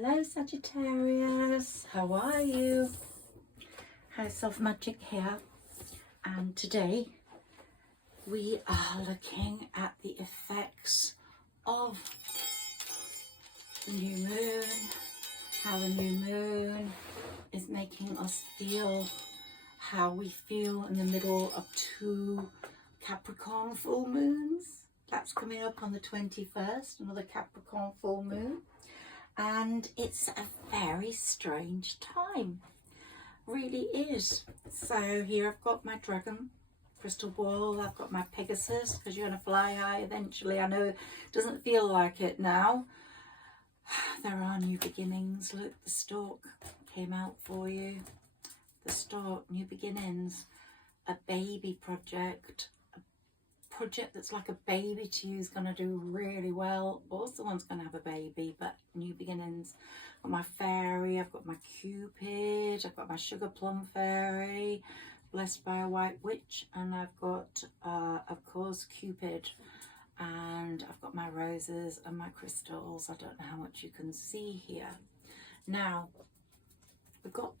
Hello Sagittarius, how are you? Higherself Magic here, and today we are looking at the effects of the new moon, how the new moon is making us feel, how we feel in the middle of two Capricorn full moons. That's coming up on the 21st, another Capricorn full moon. And it's a very strange time, really is. So here I've got my dragon crystal ball, I've got my Pegasus, because you're going to fly high eventually. I know it doesn't feel like it now. There are new beginnings. Look, the stork came out for you. The stork, new beginnings, a baby project. Project that's like a baby to you is going to do really well, or someone's going to have a baby, but new beginnings. I've got my fairy, I've got my Cupid, I've got my sugar plum fairy, blessed by a white witch, and I've got of course Cupid, and I've got my roses and my crystals. I don't know how much you can see here. Now we've got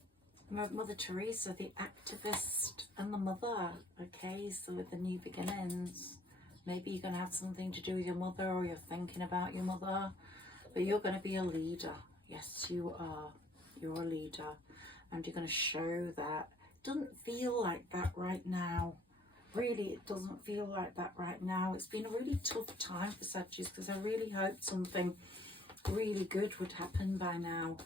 Mother Teresa, the activist, and the mother. Okay, so with the new beginnings, maybe you're going to have something to do with your mother, or you're thinking about your mother, but you're going to be a leader. Yes, you are. You're a leader, and you're going to show that. It doesn't feel like that right now. Really, it doesn't feel like that right now. It's been a really tough time for Sagittarius, because I really hoped something really good would happen by now.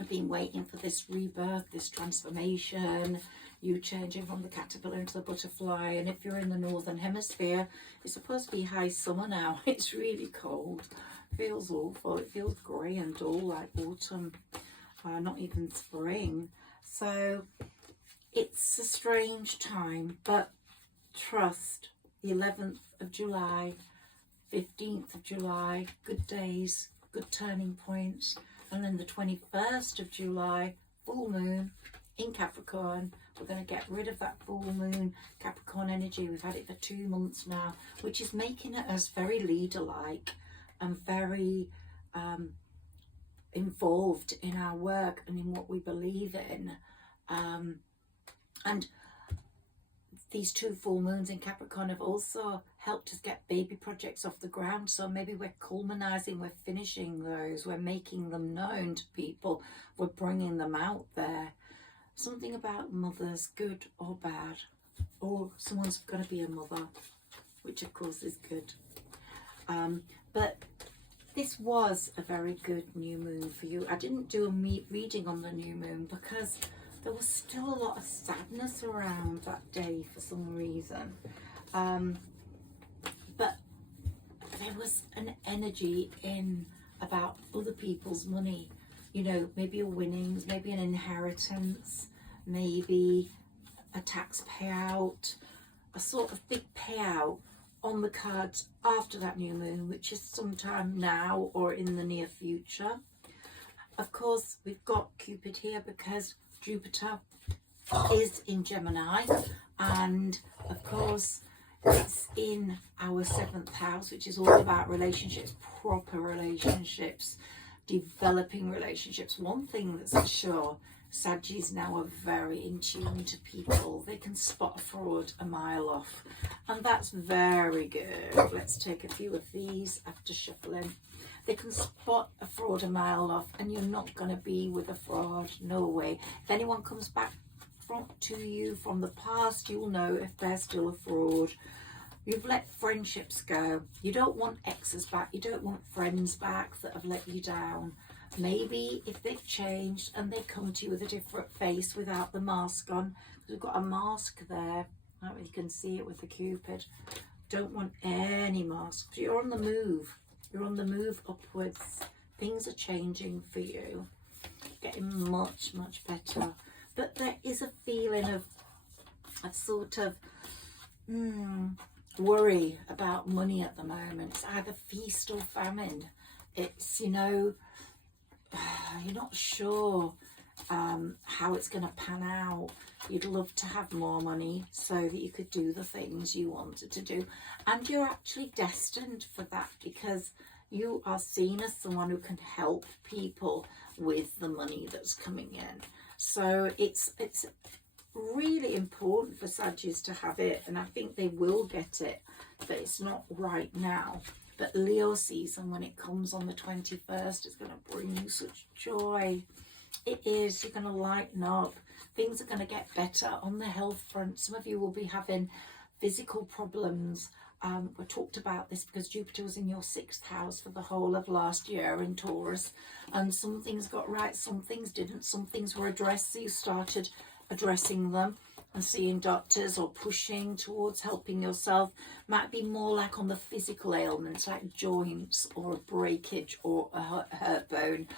I've been waiting for this rebirth, this transformation, you changing from the caterpillar into the butterfly. And if you're in the northern hemisphere, it's supposed to be high summer now. It's really cold, feels awful, it feels grey and dull like autumn, not even spring. So it's a strange time, but trust, the 11th of July, 15th of July, good days, good turning points. And then the 21st of July, full moon in Capricorn. We're going to get rid of that full moon Capricorn energy. We've had it for 2 months now, which is making us very leader-like and very involved in our work and in what we believe in. And these 2 full moons in Capricorn have also helped us get baby projects off the ground. So maybe we're culminating, we're finishing those, we're making them known to people, we're bringing them out there. Something about mothers, good or bad, or someone's going to be a mother, which of course is good. But this was a very good new moon for you. I didn't do a reading on the new moon because there was still a lot of sadness around that day for some reason. But there was an energy in about other people's money. You know, maybe a winnings, maybe an inheritance, maybe a tax payout, a sort of big payout on the cards after that new moon, which is sometime now or in the near future. Of course, we've got Cupid here because Jupiter is in Gemini, and of course it's in our 7th house, which is all about relationships, proper relationships, developing relationships. One thing that's for sure, Sagittarius now are very in tune to people. They can spot a fraud a mile off, and that's very good. Let's take a few of these after shuffling. They can spot a fraud a mile off, and you're not going to be with a fraud, no way. If anyone comes back to you from the past, you'll know if they're still a fraud. You've let friendships go. You don't want exes back. You don't want friends back that have let you down. Maybe if they've changed and they come to you with a different face without the mask on, we've got a mask there. You can see it with the Cupid. Don't want any mask. You're on the move. You're on the move upwards. Things are changing for you. Getting much, much better. But there is a feeling of sort of worry about money at the moment. It's either feast or famine. It's, you know, you're not sure how it's going to pan out. You'd love to have more money so that you could do the things you wanted to do. And you're actually destined for that, because you are seen as someone who can help people with the money that's coming in. So it's really important for Sagittarius to have it, and I think they will get it, but it's not right now. But Leo season, when it comes on the 21st, is going to bring you such joy. It is. You're going to lighten up. Things are going to get better on the health front. Some of you will be having physical problems. We talked about this because Jupiter was in your 6th house for the whole of last year in Taurus, and some things got right, some things didn't. Some things were addressed, so you started addressing them and seeing doctors or pushing towards helping yourself. Might be more like on the physical ailments like joints or a breakage or a hurt bone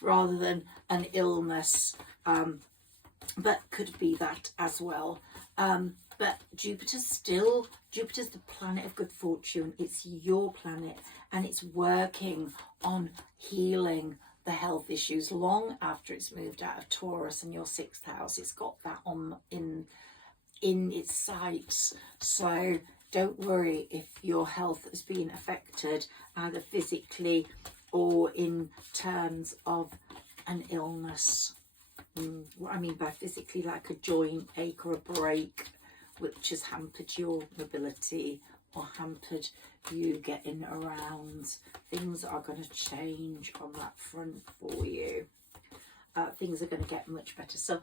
rather than an illness, but could be that as well. But Jupiter's the planet of good fortune. It's your planet, and it's working on healing the health issues long after it's moved out of Taurus and your 6th house. It's got that on in its sights. So don't worry if your health is being affected either physically or in terms of an illness. What I mean by physically, like a joint ache or a break, which has hampered your mobility or hampered you getting around. Things are going to change on that front for you. Things are going to get much better. So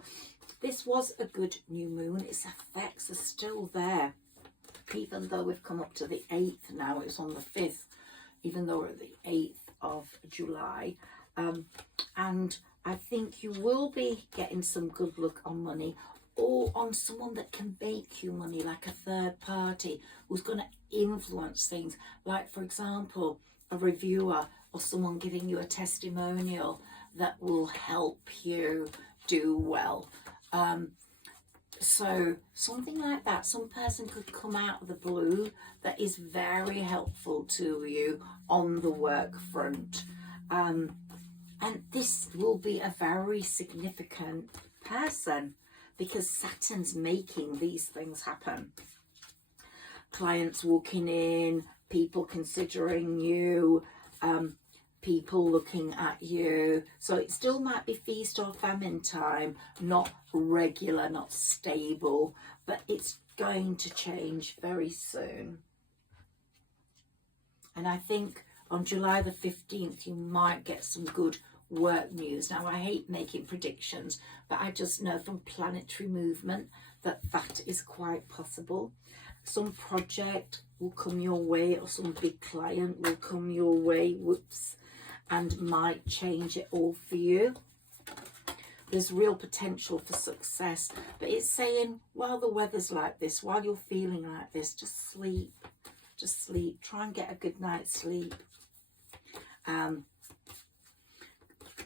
this was a good new moon. Its effects are still there, even though we've come up to the 8th now. It's on the 5th, even though we're at the 8th of July. And I think you will be getting some good luck on money, or on someone that can make you money, like a third party who's going to influence things, like for example a reviewer or someone giving you a testimonial that will help you do well. So something like that, some person could come out of the blue that is very helpful to you on the work front, and this will be a very significant person, because Saturn's making these things happen. Clients walking in, people considering you, people looking at you. So it still might be feast or famine time, not regular, not stable, but it's going to change very soon. And I think on July the 15th, you might get some good work news. Now, I hate making predictions, but I just know from planetary movement that that is quite possible. Some project will come your way, or some big client will come your way, whoops, and might change it all for you. There's real potential for success, but it's saying while the weather's like this, while you're feeling like this, just sleep. Just sleep. Try and get a good night's sleep.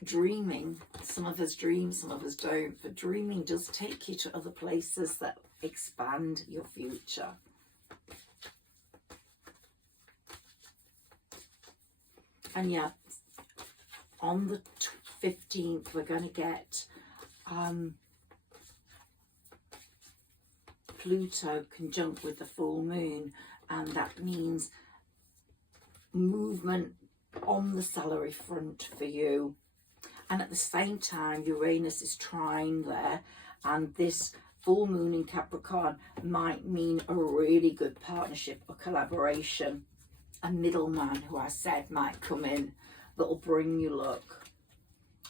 Dreaming, some of us dream, some of us don't, but dreaming does take you to other places that expand your future. And yeah, on the 15th we're going to get Pluto conjunct with the full moon, and that means movement on the salary front for you. And at the same time, Uranus is trine there, and this full moon in Capricorn might mean a really good partnership or collaboration. A middleman, who I said might come in, that will bring you luck.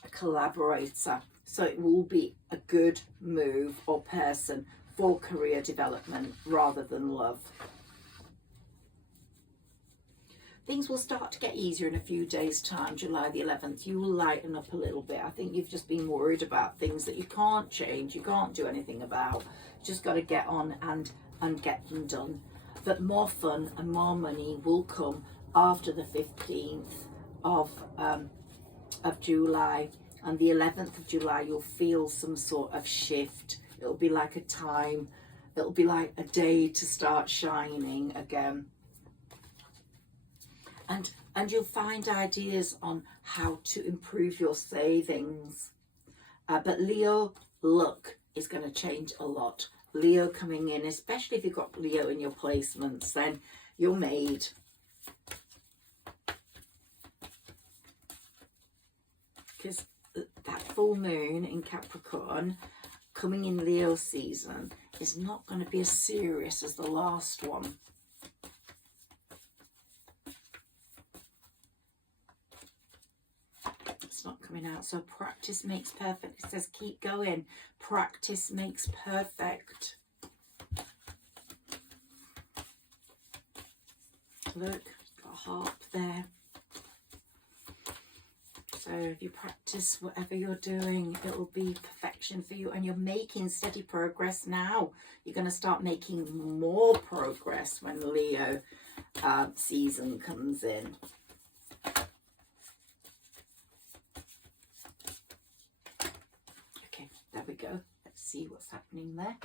A collaborator. So it will be a good move or person for career development rather than love. Things will start to get easier in a few days' time. July the 11th, you will lighten up a little bit. I think you've just been worried about things that you can't change, you can't do anything about. You just got to get on and get them done. But more fun and more money will come after the 15th of July. And the 11th of July, you'll feel some sort of shift. It'll be like a time, it'll be like a day to start shining again. And you'll find ideas on how to improve your savings. But Leo, luck is going to change a lot. Leo coming in, especially if you've got Leo in your placements, then you're made. because that full moon in Capricorn coming in Leo season is not going to be as serious as the last one. It's not coming out. So practice makes perfect. It says keep going. Practice makes perfect. Look, got a harp there. So if you practice whatever you're doing, it will be perfection for you. And you're making steady progress now. You're going to start making more progress when Leo season comes in. Okay, there we go. Let's see what's happening there.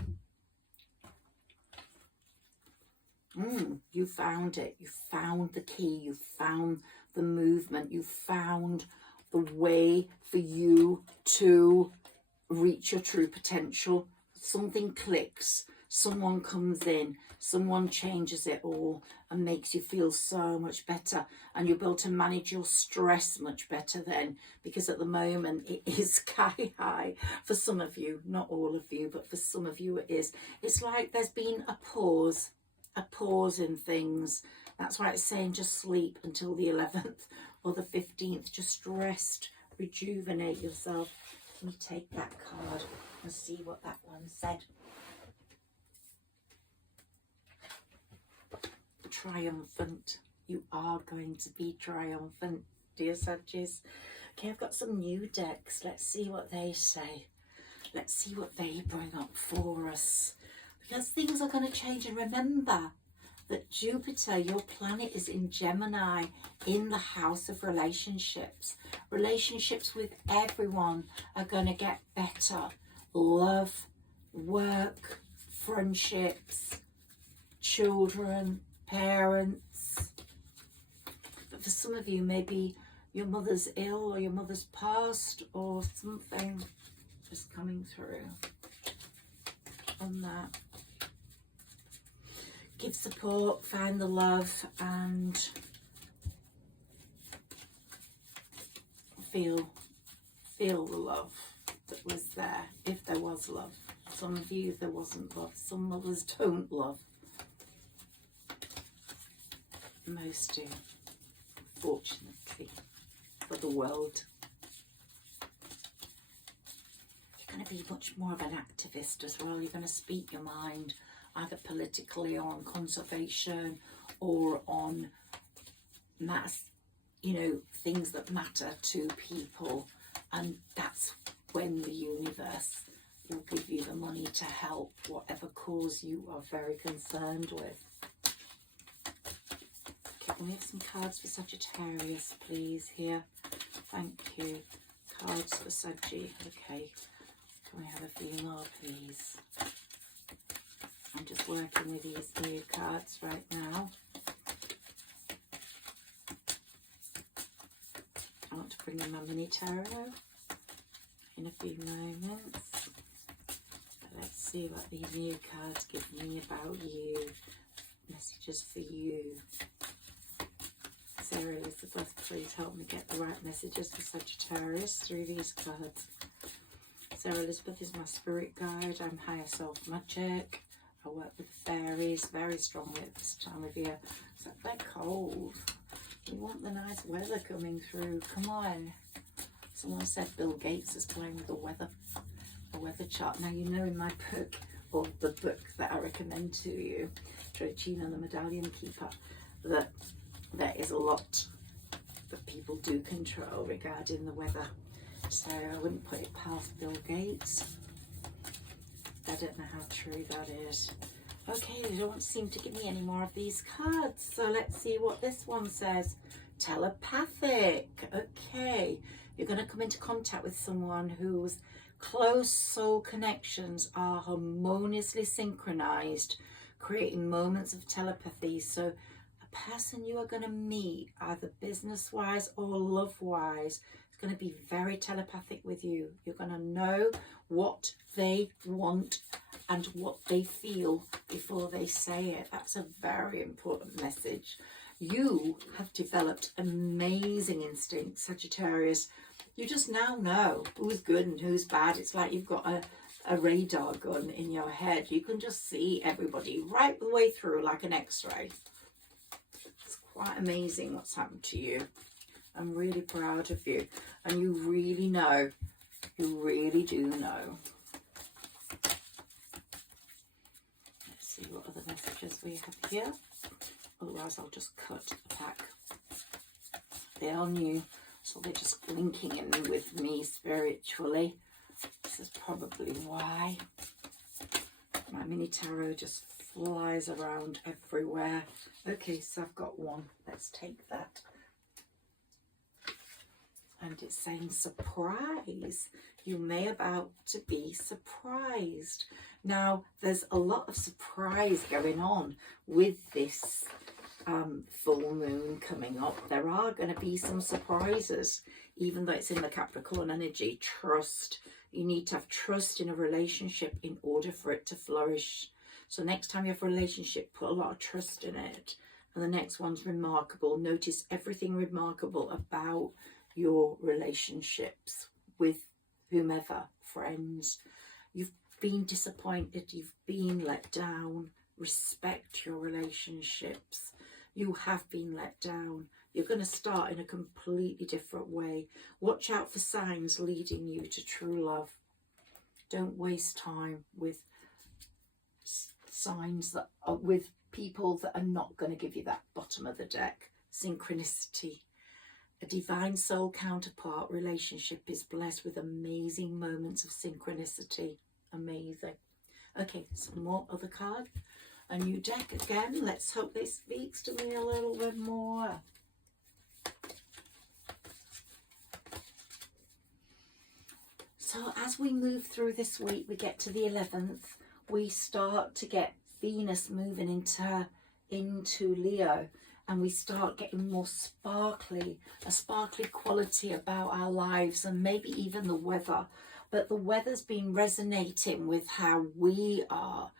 You found it. You found the key. You found the movement. You found the way for you to reach your true potential. Something clicks. Someone comes in. Someone changes it all and makes you feel so much better. And you're able to manage your stress much better then. Because at the moment it is sky high for some of you. Not all of you, but for some of you it is. It's like there's been a pause in things. That's why it's saying just sleep until the 11th or the 15th. Just rest, rejuvenate yourself. Let me take that card and see what that one said. Triumphant. You are going to be triumphant, dear Sagittarius. Okay, I've got some new decks. Let's see what they say. Let's see what they bring up for us. Because things are going to change. And remember that Jupiter, your planet, is in Gemini, in the house of relationships. Relationships with everyone are going to get better. Love, work, friendships, children, parents. But for some of you, maybe your mother's ill or your mother's passed or something just coming through on that. Give support, find the love, and feel the love that was there, if there was love. Some of you, there wasn't love. Some mothers don't love. Most do, fortunately, for the world. You're going to be much more of an activist as well. You're going to speak your mind, either politically or on conservation or on mass, things that matter to people. And that's when the universe will give you the money to help whatever cause you are very concerned with. Okay, can we have some cards for Sagittarius, please, here? Thank you. Cards for Saggy. Okay. Can we have a few more, please? I'm just working with these new cards right now. I want to bring in my mini tarot in a few moments. But let's see what these new cards give me about you. Messages for you. Sarah Elizabeth, please help me get the right messages for Sagittarius through these cards. Sarah Elizabeth is my spirit guide. I'm higher self magic. I work with the fairies very strongly at this time of year. It's like they're cold. We want the nice weather coming through. Come on. Someone said Bill Gates is playing with the weather chart. Now, you know in my book, or the book that I recommend to you, Trocino, the Medallion Keeper, that there is a lot that people do control regarding the weather. So I wouldn't put it past Bill Gates. I don't know how true that is. Okay, they don't seem to give me any more of these cards. So let's see what this one says. Telepathic. Okay, you're going to come into contact with someone whose close soul connections are harmoniously synchronized, creating moments of telepathy. So a person you are going to meet, either business-wise or love-wise, going to be very telepathic with you. You're going to know what they want and what they feel before they say it. That's a very important message. You have developed amazing instincts, Sagittarius, you just now know who's good and who's bad. It's like you've got a radar gun in your head. You can just see everybody right the way through like an x-ray. It's quite amazing what's happened to you. I'm really proud of you. And you really know, you really do know. Let's see what other messages we have here. Otherwise I'll just cut the pack. They are new, so they're just linking in with me spiritually. This is probably why my mini tarot just flies around everywhere. Okay, so I've got one. Let's take that. And it's saying surprise. You may about to be surprised. Now, there's a lot of surprise going on with this full moon coming up. There are going to be some surprises, even though it's in the Capricorn energy. Trust. You need to have trust in a relationship in order for it to flourish. So next time you have a relationship, put a lot of trust in it. And the next one's remarkable. Notice everything remarkable about your relationships with whomever, friends. You've been disappointed, you've been let down. Respect your relationships. You have been let down. You're going to start in a completely different way. Watch out for signs leading you to true love. Don't waste time with signs that are with people that are not going to give you that bottom of the deck. Synchronicity. A divine soul counterpart relationship is blessed with amazing moments of synchronicity. Amazing. Okay, some more other card. A new deck again. Let's hope this speaks to me a little bit more. So as we move through this week, we get to the 11th. We start to get Venus moving into Leo. And we start getting more sparkly, a sparkly quality about our lives, and maybe even the weather. But the weather's been resonating with how we are.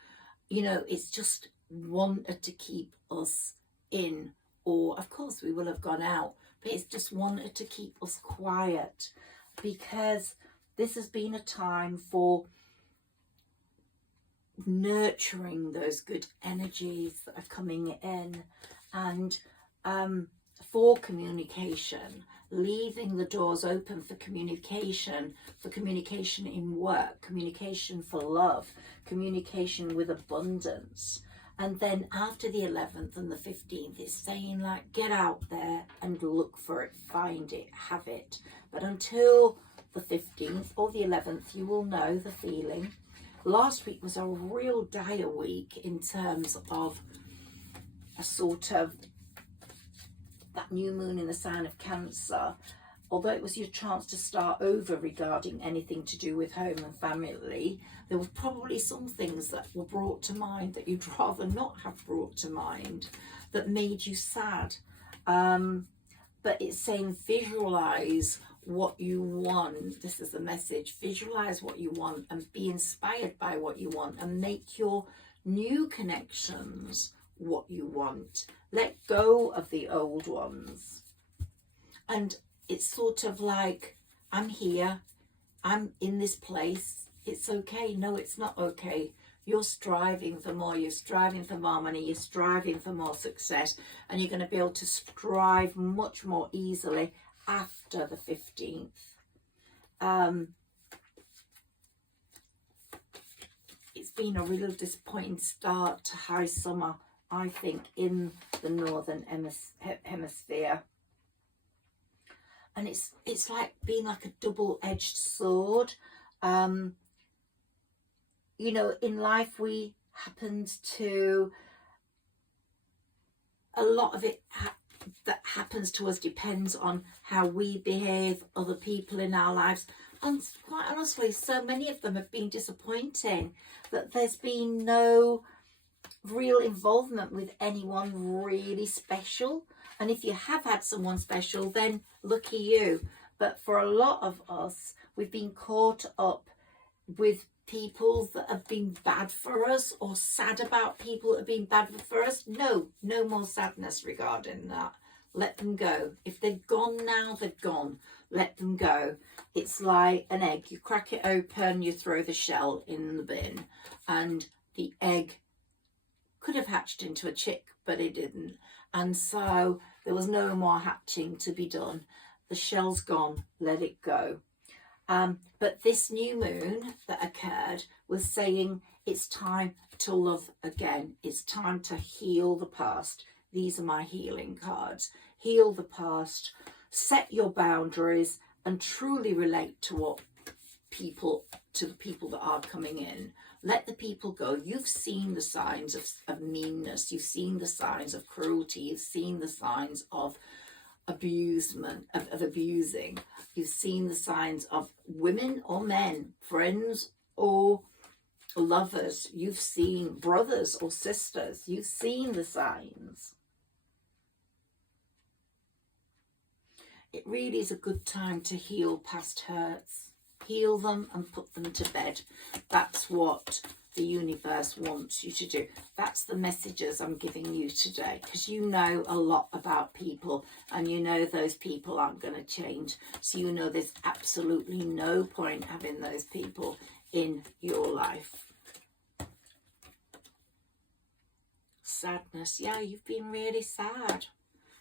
You know, it's just wanted to keep us in, or of course we will have gone out, but it's just wanted to keep us quiet, because this has been a time for nurturing those good energies that are coming in, and for communication, leaving the doors open for communication in work, communication for love, communication with abundance. And then after the 11th and the 15th, it's saying like, get out there and look for it, find it, have it. But until the 15th or the 11th, you will know the feeling. Last week was a real dire week in terms of a sort of that new moon in the sign of Cancer. Although it was your chance to start over regarding anything to do with home and family, there were probably some things that were brought to mind that you'd rather not have brought to mind, that made you sad. But it's saying visualize what you want. This is the message. Visualize what you want and be inspired by what you want, and make your new connections what you want. Let go of the old ones. And it's sort of like, I'm here, I'm in this place, it's okay. No, it's not okay. You're striving for more, you're striving for more money, you're striving for more success, and you're going to be able to strive much more easily after the 15th. It's been a real disappointing start to high summer, I think, in the northern hemisphere. And it's like being like a double-edged sword. You know, in life we happened to, a lot of it that happens to us depends on how we behave, other people in our lives. And quite honestly, so many of them have been disappointing, that there's been no real involvement with anyone really special. And if you have had someone special, then lucky you. But for a lot of us, we've been caught up with people that have been bad for us, or sad about people that have been bad for us. No more sadness regarding that. Let them go. If they're gone now, they're gone. Let them go. It's like an egg. You crack it open, you throw the shell in the bin, and the egg could have hatched into a chick, but it didn't. And so there was no more hatching to be done. The shell's gone. Let it go. But this new moon that occurred was saying it's time to love again. It's time to heal the past. These are my healing cards. Heal the past, set your boundaries, and truly relate to the people that are coming in. Let the people go. You've seen the signs of meanness. You've seen the signs of cruelty. You've seen the signs of abusement, of abusing. You've seen the signs of women or men, friends or lovers. You've seen brothers or sisters. You've seen the signs. It really is a good time to heal past hurts. Heal them and put them to bed. That's what the universe wants you to do. That's the messages I'm giving you today, because you know a lot about people and you know those people aren't going to change. So you know there's absolutely no point having those people in your life. Sadness. Yeah, you've been really sad.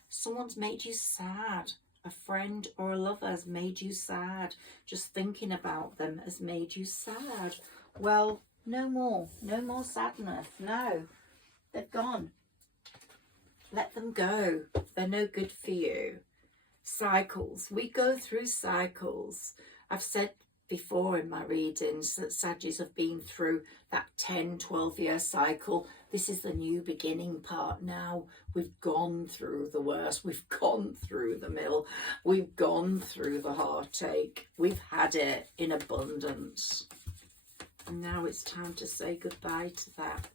Someone's made you sad. A friend or a lover has made you sad. Just thinking about them has made you sad. Well, no more sadness. No, they've gone. Let them go. They're no good for you. Cycles. We go through cycles. I've said before in my readings that Saggies have been through that 10-12 year cycle. This is the new beginning part now. We've gone through the worst. We've gone through the middle. We've gone through the heartache. We've had it in abundance. And now it's time to say goodbye to that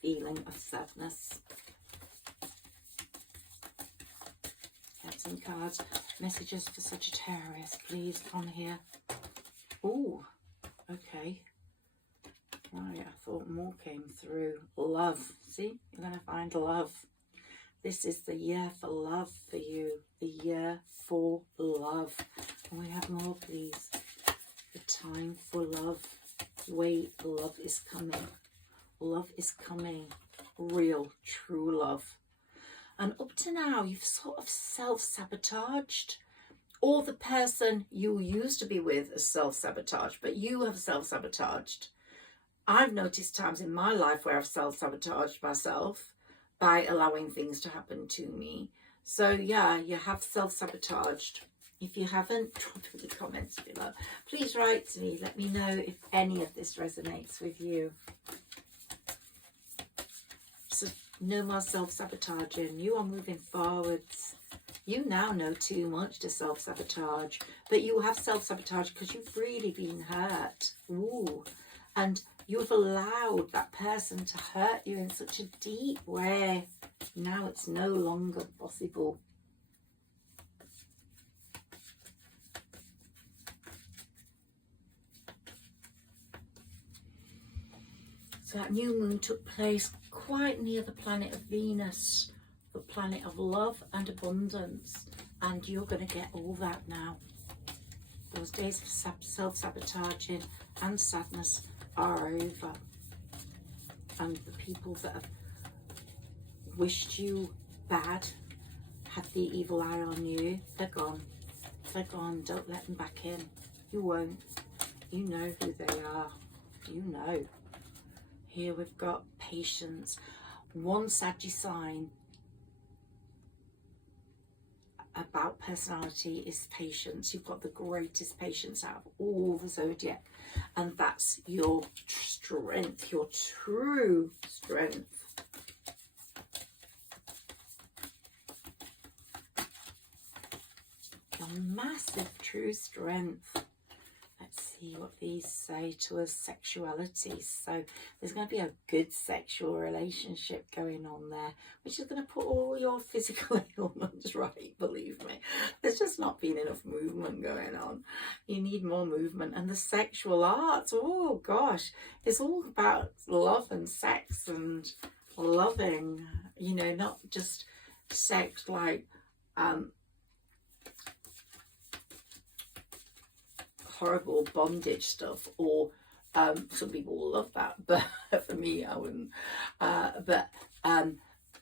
feeling of sadness. Get some cards. Messages for Sagittarius, please, on here. Oh, okay. Right, I thought more came through. Love. See, you're going to find love. This is the year for love for you. The year for love. Can we have more, please? The time for love. Wait, love is coming. Love is coming. Real, true love. And up to now, you've sort of self-sabotaged. Or the person you used to be with has self-sabotaged, but you have self-sabotaged. I've noticed times in my life where I've self-sabotaged myself by allowing things to happen to me. So yeah, you have self-sabotaged. If you haven't, drop in the comments below. Please write to me. Let me know if any of this resonates with you. So no more self-sabotaging. You are moving forwards. You now know too much to self-sabotage. But you have self-sabotage because you've really been hurt. Ooh. And you've allowed that person to hurt you in such a deep way. Now it's no longer possible. So that new moon took place quite near the planet of Venus, the planet of love and abundance. And you're going to get all that now. Those days of self-sabotaging and sadness are over. And the people that have wished you bad, had the evil eye on you, they're gone. They're gone. Don't let them back in. You won't. You know who they are. You know. Here we've got patience. One Saggy sign about personality is patience. You've got the greatest patience out of all the zodiac. And that's your strength, your true strength. Your massive true strength. Let's see what these say to us. Sexuality. So there's going to be a good sexual relationship going on there, which is going to put all your physical ailments right, believe me. There's just not been enough movement going on. You need more movement. And the sexual arts, oh gosh, it's all about love and sex and loving, you know, not just sex, like horrible bondage stuff, or some people will love that, but for me I wouldn't. But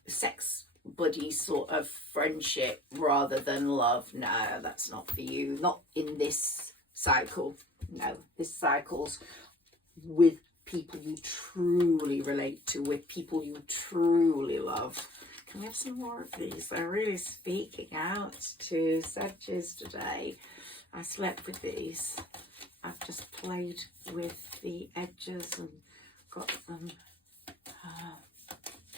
sex buddy sort of friendship rather than love, no, that's not for you. Not in this cycle. No, this cycle's with people you truly relate to, with people you truly love. Can we have some more of these? They're really speaking out to Sagittarius today. I slept with these. I've just played with the edges and got them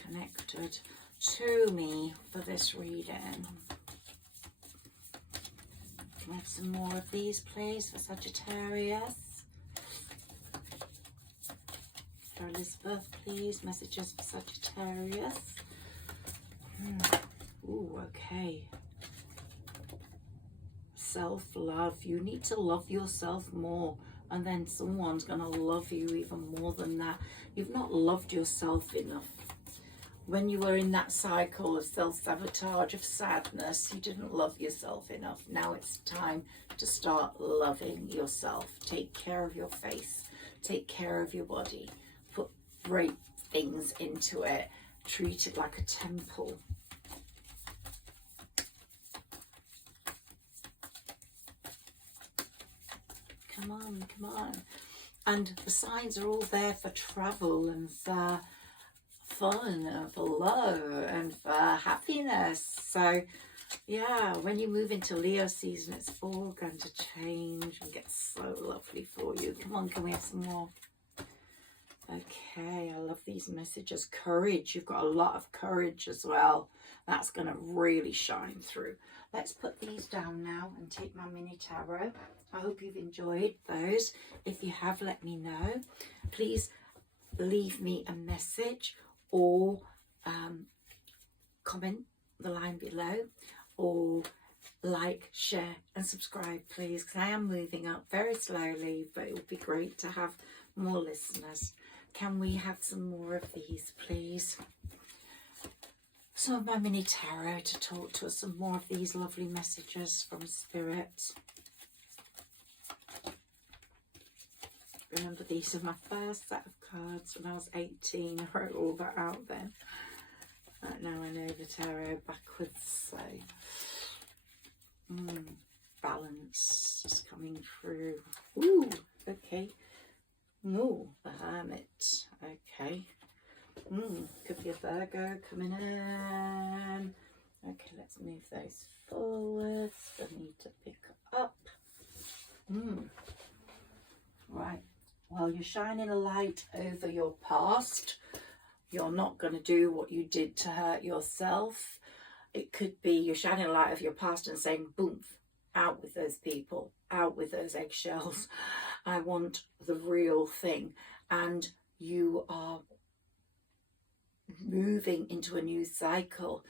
connected to me for this reading. Can we have some more of these, please, for Sagittarius? For Elizabeth, please. Messages for Sagittarius. Ooh, okay. Self-love. You need to love yourself more, and then someone's going to love you even more than that. You've not loved yourself enough. When you were in that cycle of self-sabotage, of sadness, you didn't love yourself enough. Now it's time to start loving yourself. Take care of your face. Take care of your body. Put great things into it. Treat it like a temple. Come on, come on. And the signs are all there for travel and for fun and for love and for happiness. So yeah, when you move into Leo season, it's all going to change and get so lovely for you. Come on, can we have some more? Okay, I love these messages. Courage. You've got a lot of courage as well. That's going to really shine through. Let's put these down now and take my mini tarot. I hope you've enjoyed those. If you have, let me know. Please leave me a message or comment the line below, or like, share and subscribe, please, because I am moving up very slowly, but it would be great to have more listeners. Can we have some more of these, please? Some of my mini tarot to talk to us, some more of these lovely messages from Spirit. Remember, these are my first set of cards when I was 18. I wrote all that out then. Now I know the tarot backwards, so balance is coming through. Ooh, okay. Ooh, the Hermit. Okay. Could be a Virgo coming in. Okay, let's move those forwards. I need to pick up. Right. Well, you're shining a light over your past. You're not going to do what you did to hurt yourself. It could be you're shining a light over your past and saying, boom, out with those people, out with those eggshells. I want the real thing. And you are moving into a new cycle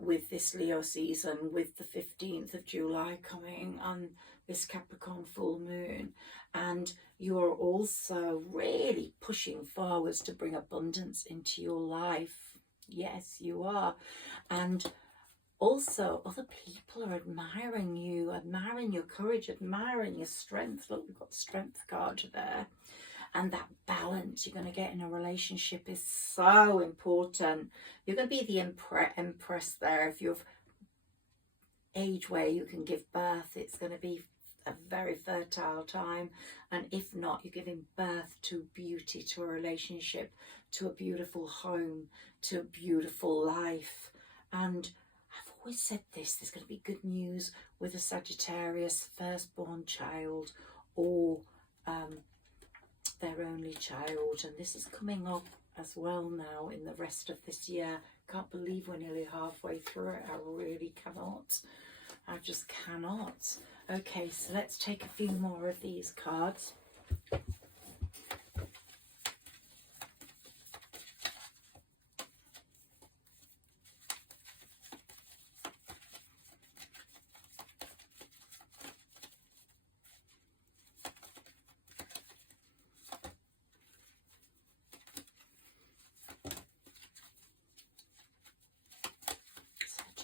with this Leo season, with the 15th of July coming on this Capricorn full moon. And you are also really pushing forwards to bring abundance into your life. Yes, you are. And also other people are admiring you, admiring your courage, admiring your strength. Look, we've got the Strength card there. And that balance you're going to get in a relationship is so important. You're going to be the empress there. If you're of age where you can give birth, it's going to be a very fertile time. And if not, you're giving birth to beauty, to a relationship, to a beautiful home, to a beautiful life. And I've always said this, there's going to be good news with a Sagittarius firstborn child, or their only child. And this is coming up as well now in the rest of this year. Can't believe we're nearly halfway through it. I really cannot. I just cannot. Okay, so let's take a few more of these cards.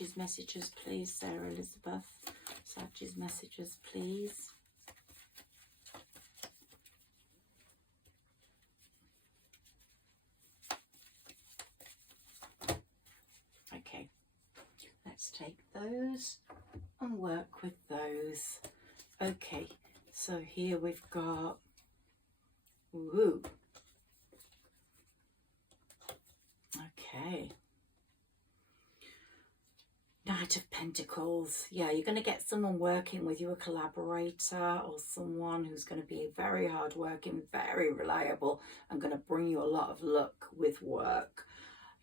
Sagittarius messages, please. Sarah Elizabeth. Sagittarius messages, please. Okay, let's take those and work with those. Okay, so here we've got, woo. Okay. Knight of Pentacles. Yeah, you're going to get someone working with you, a collaborator or someone who's going to be very hardworking, very reliable, and going to bring you a lot of luck with work.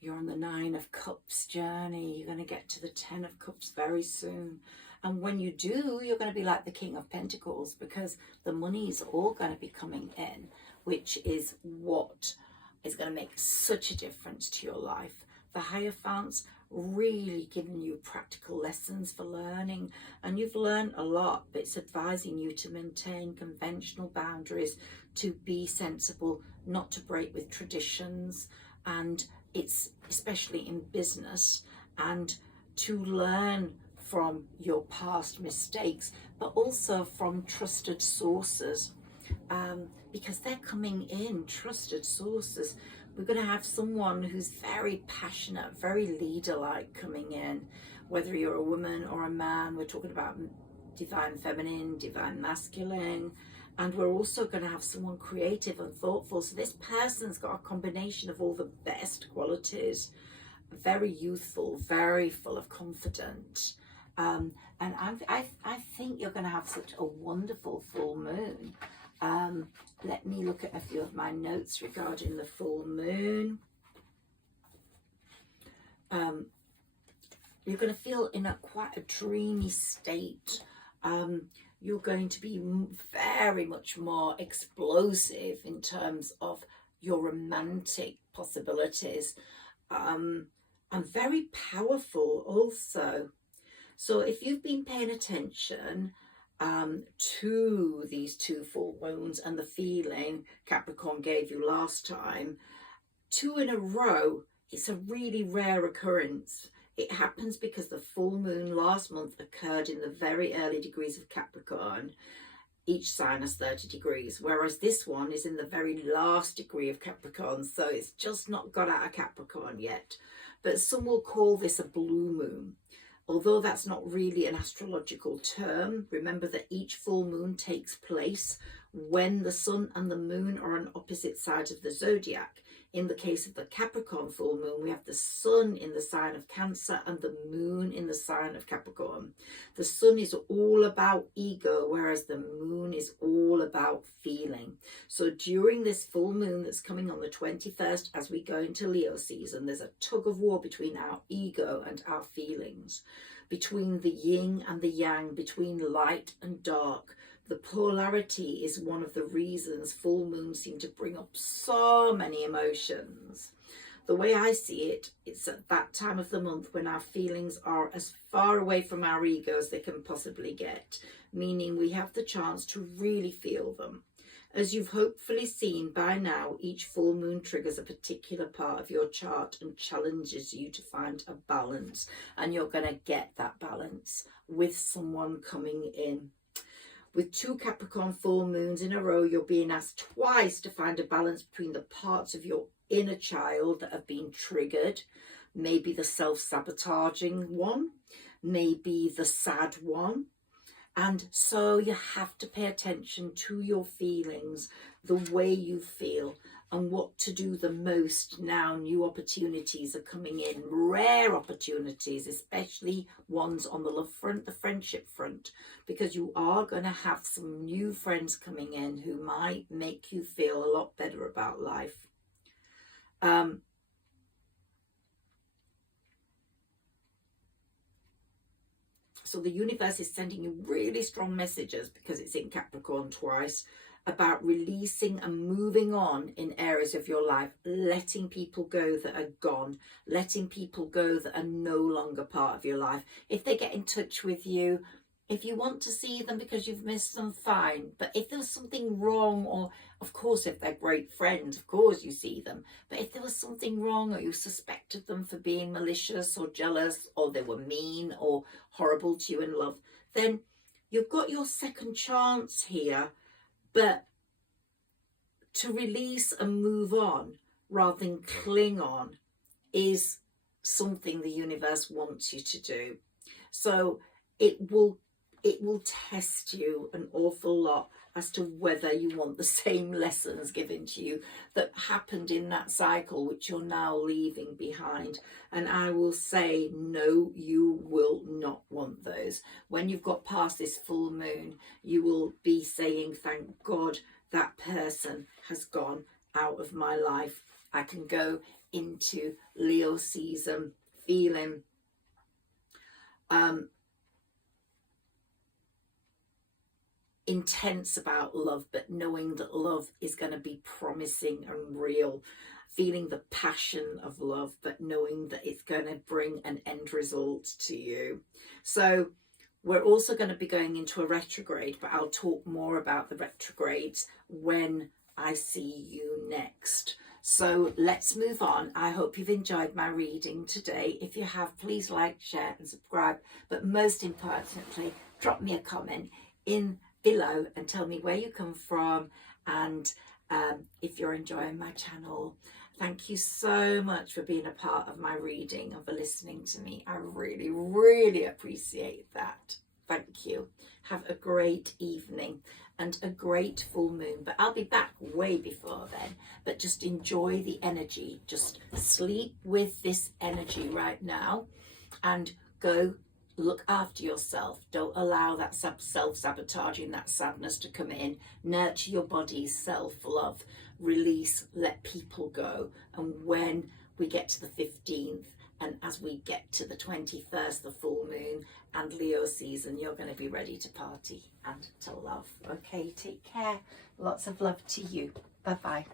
You're on the 9 of Cups journey. You're going to get to the 10 of Cups very soon. And when you do, you're going to be like the King of Pentacles, because the money's all going to be coming in, which is what is going to make such a difference to your life. The Hierophant's really giving you practical lessons for learning, and you've learned a lot, but it's advising you to maintain conventional boundaries, to be sensible, not to break with traditions, and it's especially in business, and to learn from your past mistakes, but also from trusted sources, because they're coming in, trusted sources. We're going to have someone who's very passionate, very leader-like coming in, whether you're a woman or a man. We're talking about divine feminine, divine masculine, and we're also going to have someone creative and thoughtful. So this person's got a combination of all the best qualities, very youthful, very full of confidence. And I think you're going to have such a wonderful full moon. Let me look at a few of my notes regarding the full moon. You're going to feel in quite a dreamy state. You're going to be very much more explosive in terms of your romantic possibilities, and very powerful also. So if you've been paying attention to these 2 full moons and the feeling Capricorn gave you last time, 2 in a row, it's a really rare occurrence. It happens because the full moon last month occurred in the very early degrees of Capricorn. Each sign has 30 degrees, whereas this one is in the very last degree of Capricorn, so it's just not got out of Capricorn yet. But some will call this a blue moon. Although that's not really an astrological term, remember that each full moon takes place when the sun and the moon are on opposite sides of the zodiac. In the case of the Capricorn full moon, we have the sun in the sign of Cancer and the moon in the sign of Capricorn. The sun is all about ego, whereas the moon is all about feeling. So during this full moon that's coming on the 21st, as we go into Leo season, there's a tug of war between our ego and our feelings, between the yin and the yang, between light and dark. The polarity is one of the reasons full moons seem to bring up so many emotions. The way I see it, it's at that time of the month when our feelings are as far away from our ego as they can possibly get, meaning we have the chance to really feel them. As you've hopefully seen by now, each full moon triggers a particular part of your chart and challenges you to find a balance, and you're going to get that balance with someone coming in. With 2 Capricorn full moons in a row, you're being asked twice to find a balance between the parts of your inner child that have been triggered. Maybe the self-sabotaging one, maybe the sad one. And so you have to pay attention to your feelings, the way you feel, and what to do the most now new opportunities are coming in, rare opportunities, especially ones on the love front, the friendship front, because you are going to have some new friends coming in who might make you feel a lot better about life. So the universe is sending you really strong messages, because it's in Capricorn twice, about releasing and moving on in areas of your life, letting people go that are gone, letting people go that are no longer part of your life. If they get in touch with you, If you want to see them because you've missed them, fine. But if there was something wrong, or of course, if they're great friends, of course you see them. But if there was something wrong, or you suspected them for being malicious or jealous, or they were mean or horrible to you in love, then you've got your second chance here. But to release and move on rather than cling on is something the universe wants you to do. So it will test you an awful lot as to whether you want the same lessons given to you that happened in that cycle, which you're now leaving behind. And I will say, no, you will not want those. When you've got past this full moon, you will be saying, thank God that person has gone out of my life. I can go into Leo season feeling intense about love, but knowing that love is going to be promising and real, feeling the passion of love, but knowing that it's going to bring an end result to you. So we're also going to be going into a retrograde, but I'll talk more about the retrogrades when I see you next. So let's move on. I hope you've enjoyed my reading today. If you have, please like, share and subscribe. But most importantly, drop me a comment in below and tell me where you come from, and if you're enjoying my channel. Thank you so much for being a part of my reading and for listening to me. I really, really appreciate that. Thank you. Have a great evening and a great full moon. But I'll be back way before then. But just enjoy the energy. Just sleep with this energy right now and go look after yourself. Don't allow that self-sabotaging, that sadness to come in. Nurture your body's self-love. Release, let people go. And when we get to the 15th, and as we get to the 21st, the full moon and Leo season, you're going to be ready to party and to love. Okay, take care. Lots of love to you. Bye-bye.